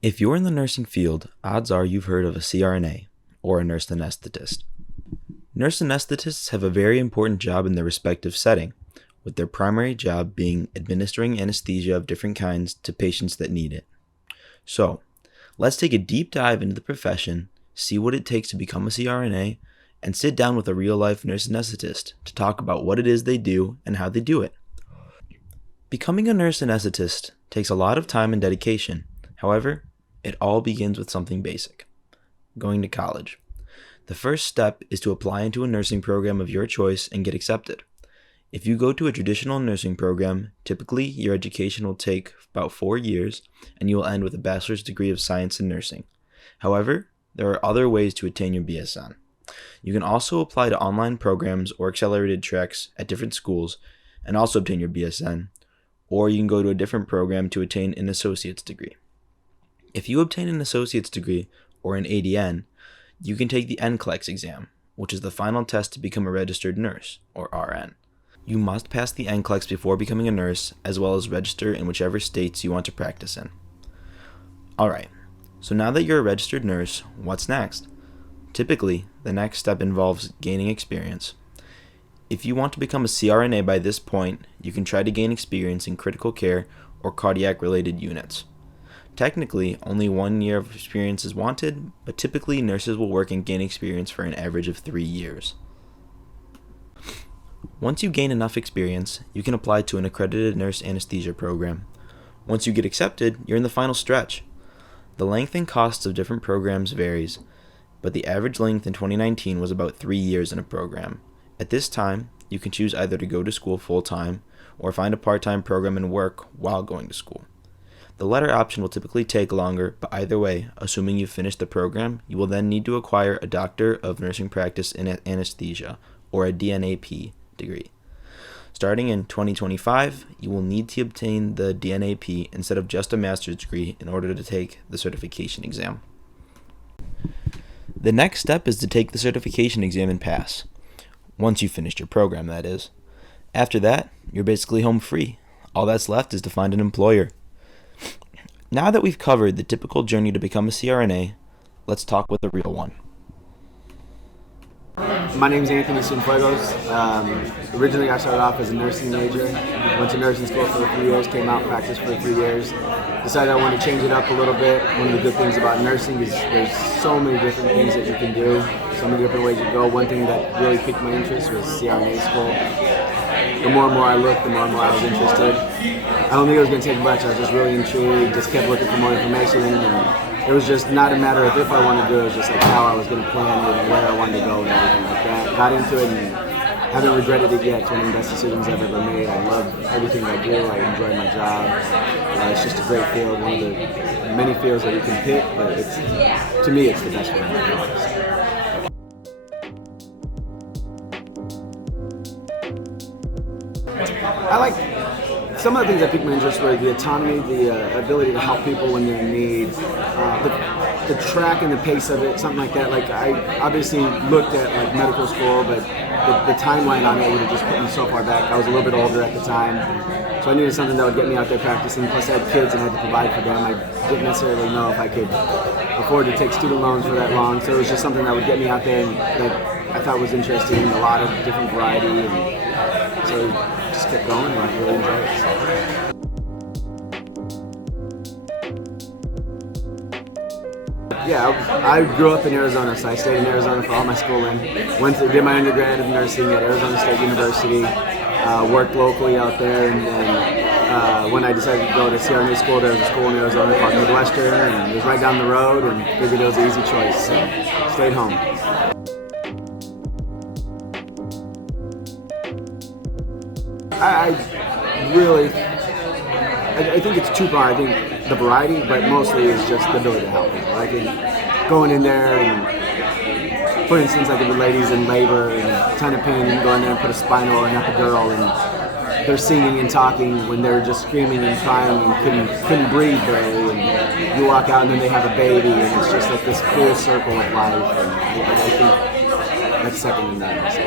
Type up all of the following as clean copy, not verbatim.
If you're in the nursing field, odds are you've heard of a CRNA, or a nurse anesthetist. Nurse anesthetists have a very important job in their respective setting, with their primary job being administering anesthesia of different kinds to patients that need it. So, let's take a deep dive into the profession, see what it takes to become a CRNA, and sit down with a real-life nurse anesthetist to talk about what it is they do and how they do it. Becoming a nurse anesthetist takes a lot of time and dedication. However, it all begins with something basic: going to college. The first step is to apply into a nursing program of your choice and get accepted. If you go to a traditional nursing program, typically your education will take about 4 years and you will end with a bachelor's degree of science in nursing. However, there are other ways to attain your BSN. You can also apply to online programs or accelerated tracks at different schools and also obtain your BSN, or you can go to a different program to attain an associate's degree. If you obtain an associate's degree or an ADN, you can take the NCLEX exam, which is the final test to become a registered nurse, or RN. You must pass the NCLEX before becoming a nurse, as well as register in whichever states you want to practice in. Alright, so now that you're a registered nurse, what's next? Typically, the next step involves gaining experience. If you want to become a CRNA by this point, you can try to gain experience in critical care or cardiac-related units. Technically, only 1 year of experience is wanted, but typically nurses will work and gain experience for an average of 3 years. Once you gain enough experience, you can apply to an accredited nurse anesthesia program. Once you get accepted, you're in the final stretch. The length and costs of different programs varies, but the average length in 2019 was about 3 years in a program. At this time, you can choose either to go to school full-time or find a part-time program and work while going to school. The latter option will typically take longer, but either way, assuming you've finished the program, you will then need to acquire a Doctor of Nursing Practice in Anesthesia, or a DNAP, degree. Starting in 2025, you will need to obtain the DNAP instead of just a master's degree in order to take the certification exam. The next step is to take the certification exam and pass. Once you've finished your program, that is. After that, you're basically home free. All that's left is to find an employer. Now that we've covered the typical journey to become a CRNA, let's talk with a real one. My name is Anthony Cienfuegos. Originally, I started off as a nursing major. Went to nursing school for a few years, came out, practiced for 3 years. Decided I wanted to change it up a little bit. One of the good things about nursing is there's so many different things that you can do, so many different ways you go. One thing that really piqued my interest was CRNA school. The more and more I looked, the more and more I was interested. I don't think it was going to take much. I was just really intrigued, just kept looking for more information, and it was just not a matter of if I wanted to do it, it was just like how I was going to plan it and where I wanted to go and everything like that. Got into it and haven't regretted it yet. It's one of the best decisions I've ever made. I love everything I do. I enjoy my job. It's just a great field, one of the many fields that you can pick, but to me it's the best one. I like some of the things that piqued my interest were the autonomy, the ability to help people when they're in need, the track and the pace of it, something like that. Like I obviously looked at like medical school, but the timeline on it would have just put me so far back. I was a little bit older at the time, so I needed something that would get me out there practicing. Plus I had kids and I had to provide for them. I didn't necessarily know if I could afford to take student loans for that long, so it was just something that would get me out there and that I thought was interesting, a lot of different variety, and so just kept going and I really enjoyed it. Yeah, I grew up in Arizona, so I stayed in Arizona for all my schooling. Did my undergrad of nursing at Arizona State University, worked locally out there, and then when I decided to go to CRNA school, there was a school in Arizona called Midwestern, and it was right down the road, and figured it was an easy choice, so stayed home. I think it's too broad. I think the variety, but mostly is just the ability to help people. I think going in there and, for instance, like if the ladies in labor and a ton of pain, you can go in there and put a spinal or an epidural, and they're singing and talking when they're just screaming and crying and couldn't breathe barely, and you walk out and then they have a baby, and it's just like this full circle of life, and I think that's second to none. So.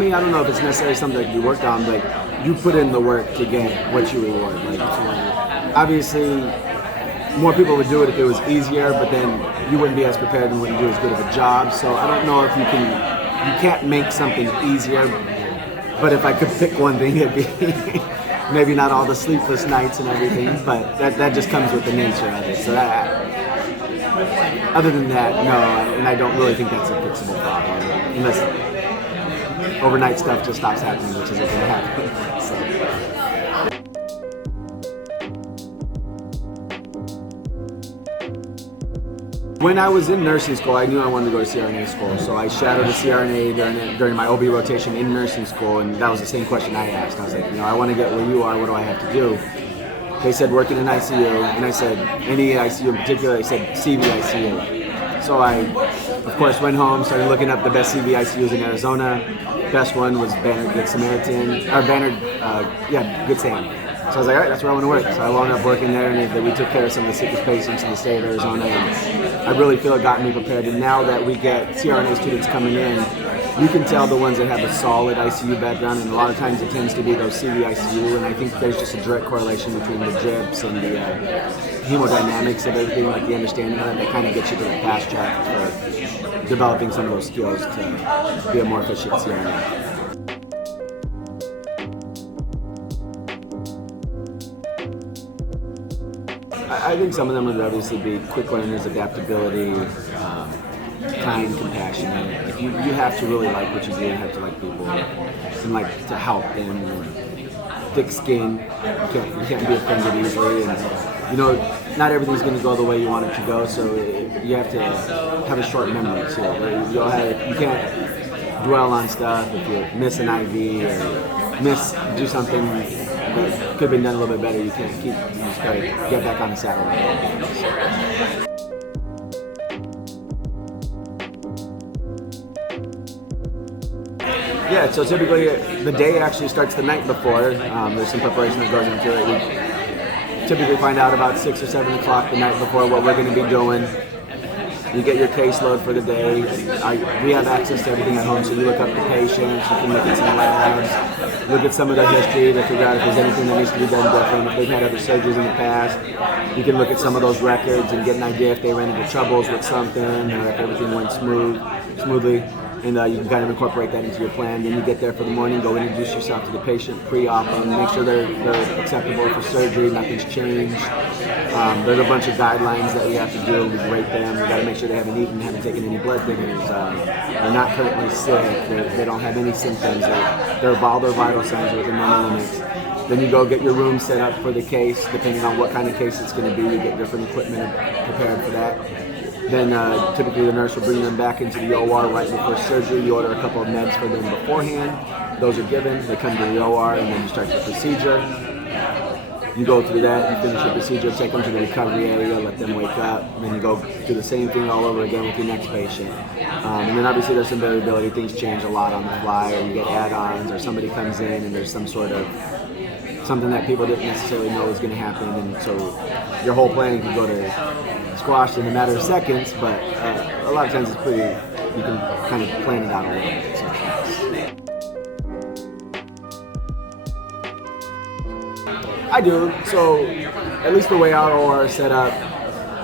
me, I don't know if it's necessarily something that can be worked on, but you put in the work to get what you reward. Like, obviously, more people would do it if it was easier, but then you wouldn't be as prepared and wouldn't do as good of a job. So I don't know if you can't make something easier, but if I could pick one thing, it'd be maybe not all the sleepless nights and everything, but that just comes with the nature of it. So other than that, no, and I don't really think that's a fixable problem, unless overnight stuff just stops happening, which isn't going to happen. So. When I was in nursing school, I knew I wanted to go to CRNA school, so I shadowed a CRNA during my OB rotation in nursing school, and that was the same question I asked. I was like, I want to get where you are, what do I have to do? They said working in ICU, and I said, any ICU in particular? They said CV ICU. So I, of course, went home, started looking up the best CV ICUs in Arizona. Best one was Banner Good Samaritan, or Good Sam. So I was like, all right, that's where I want to work. So I wound up working there, and we took care of some of the sickest patients in the state of Arizona. And I really feel it got me prepared. And now that we get CRNA students coming in, you can tell the ones that have a solid ICU background, and a lot of times it tends to be those CV ICU. And I think there's just a direct correlation between the drips and the hemodynamics of everything, like the understanding of it, that kind of gets you to the fast track for developing some of those skills to be a more efficient CRNA. I think some of them would obviously be quick learners, adaptability, kind, compassionate. Like you have to really like what you do. You have to like people and like to help them. Thick skin. You can't be offended easily, and not everything's going to go the way you want it to go. So you have to have a short memory too. You can't dwell on stuff if you miss an IV or do something that could have been done a little bit better. You just gotta get back on the saddle. Yeah, so typically the day actually starts the night before. There's some preparation that goes into it. We typically find out about 6 or 7 o'clock the night before what we're going to be doing. You get your caseload for the day. We have access to everything at home, so you look up the patients, you can look at some labs, look at some of their history to figure out if there's anything that needs to be done different. If they've had other surgeries in the past, you can look at some of those records and get an idea if they ran into troubles with something or if everything went smoothly. And you can kind of incorporate that into your plan. Then you get there for the morning, go introduce yourself to the patient, pre-op them, make sure they're acceptable for surgery, nothing's changed. There's a bunch of guidelines that we have to do. We rate them. We got to make sure they haven't eaten, haven't taken any blood thinners. They're not currently sick. They don't have any symptoms. All their vital signs are within normal limits. Then you go get your room set up for the case. Depending on what kind of case it's going to be, you get different equipment prepared for that. Then typically the nurse will bring them back into the OR right before surgery. You order a couple of meds for them beforehand. Those are given. They come to the OR and then you start the procedure. You go through that, you finish your procedure, take them to the recovery area, let them wake up, and then you go do the same thing all over again with your next patient. And then obviously there's some variability. Things change a lot on the fly, or you get add-ons, or somebody comes in and there's some sort of something that people didn't necessarily know was going to happen, and so your whole planning can go to squash in a matter of seconds, but a lot of times it's pretty, you can kind of plan it out a little bit. So. I do. So at least the way our OR is set up,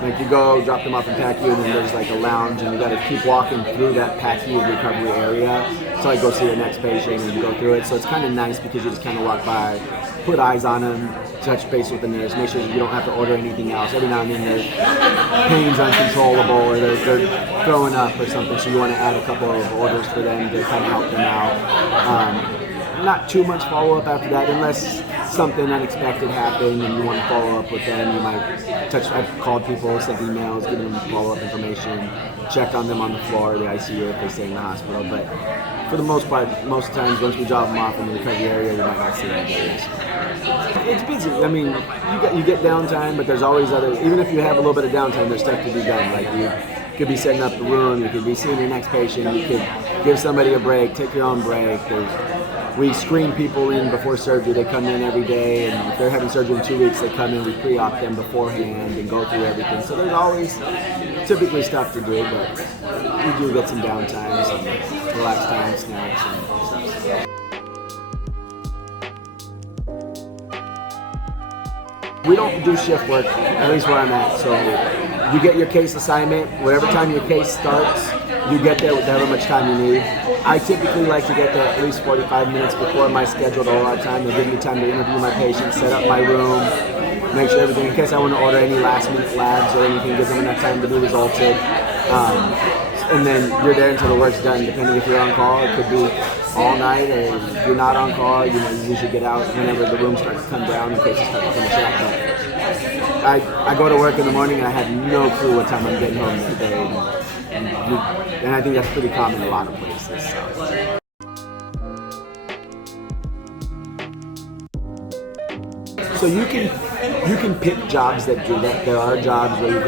like you go, drop them off in PACU, and then there's like a lounge, and you got to keep walking through that PACU recovery area until I go see the next patient and you go through it. So it's kind of nice because you just kind of walk by, put eyes on them, touch base with the nurse, make sure you don't have to order anything else. Every now and then their pain's uncontrollable or they're throwing up or something, so you want to add a couple of orders for them to kind of help them out. Not too much follow-up after that, unless something unexpected happened and you want to follow up with them. You might I've called people, sent emails, given them follow-up information, checked on them on the floor, the ICU if they stay in the hospital. But for the most part, most times once we drop them off in the recovery area, we might not see them again. It's busy. I mean, you get downtime, but there's always even if you have a little bit of downtime, there's stuff to be done. Like you could be setting up the room, you could be seeing your next patient, you could give somebody a break, take your own break. We screen people in before surgery. They come in every day, and if they're having surgery in 2 weeks, they come in, we pre-op them beforehand and go through everything. So there's always typically stuff to do, but we do get some downtime, some relaxed time, snacks, and stuff. We don't do shift work, at least where I'm at. So you get your case assignment, whatever time your case starts, you get there with however much time you need. I typically like to get there at least 45 minutes before my scheduled OR time. They give me time to interview my patient, set up my room, make sure everything, in case I want to order any last minute labs or anything, gives them enough time to be resulted. And then you're there until the work's done, depending if you're on call. It could be all night, or if you're not on call, you usually get out whenever the room starts to come down in case you start to finish up. But I go to work in the morning and I have no clue what time I'm getting home that day. And I think that's pretty common in a lot of places. So you can pick jobs that do that. There are jobs where you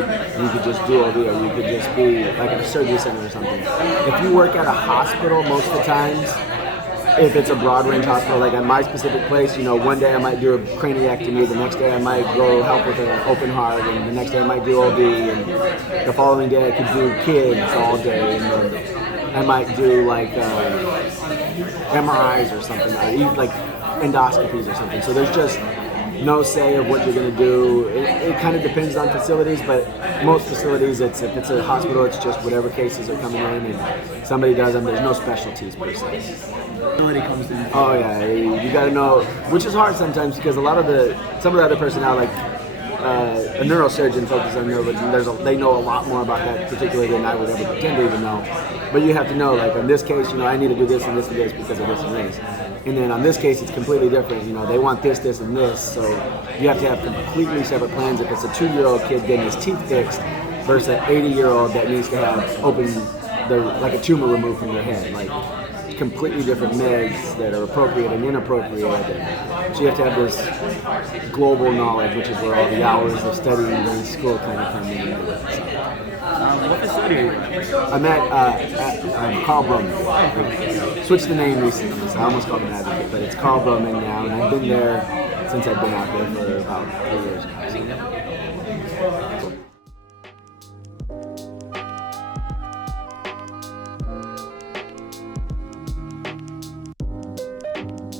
could just do OB, or you could just be like at a surgery center or something. If you work at a hospital, most of the times, if it's a broad range hospital, like at my specific place, one day I might do a craniectomy, the next day I might go help with an open heart, and the next day I might do OB, and the following day I could do kids all day, and then I might do like MRIs or something, like endoscopies or something. So there's just no say of what you're going to do. It kind of depends on facilities, but most facilities, if it's a hospital, it's just whatever cases are coming in and somebody does them. There's no specialties per se. Facility comes in. Oh yeah, you got to know, which is hard sometimes because some of the other personnel, like a neurosurgeon focuses on neuro, but they know a lot more about that particularly than I would ever pretend to even know. But you have to know, like in this case, I need to do this and this and this because of this and this. And then on this case, it's completely different. They want this, this, and this. So you have to have completely separate plans. If it's a 2-year-old kid getting his teeth fixed versus an 80-year-old that needs to have like a tumor removed from their head, like completely different meds that are appropriate and inappropriate. So you have to have this global knowledge, which is where all the hours of studying during school kind of come in. What facility are you in? I'm at Carl Broman. Switched the name recently, so I almost called it Advocate, but it's Carl Broman now, and I've been there since I've been out there for about 3 years now. So.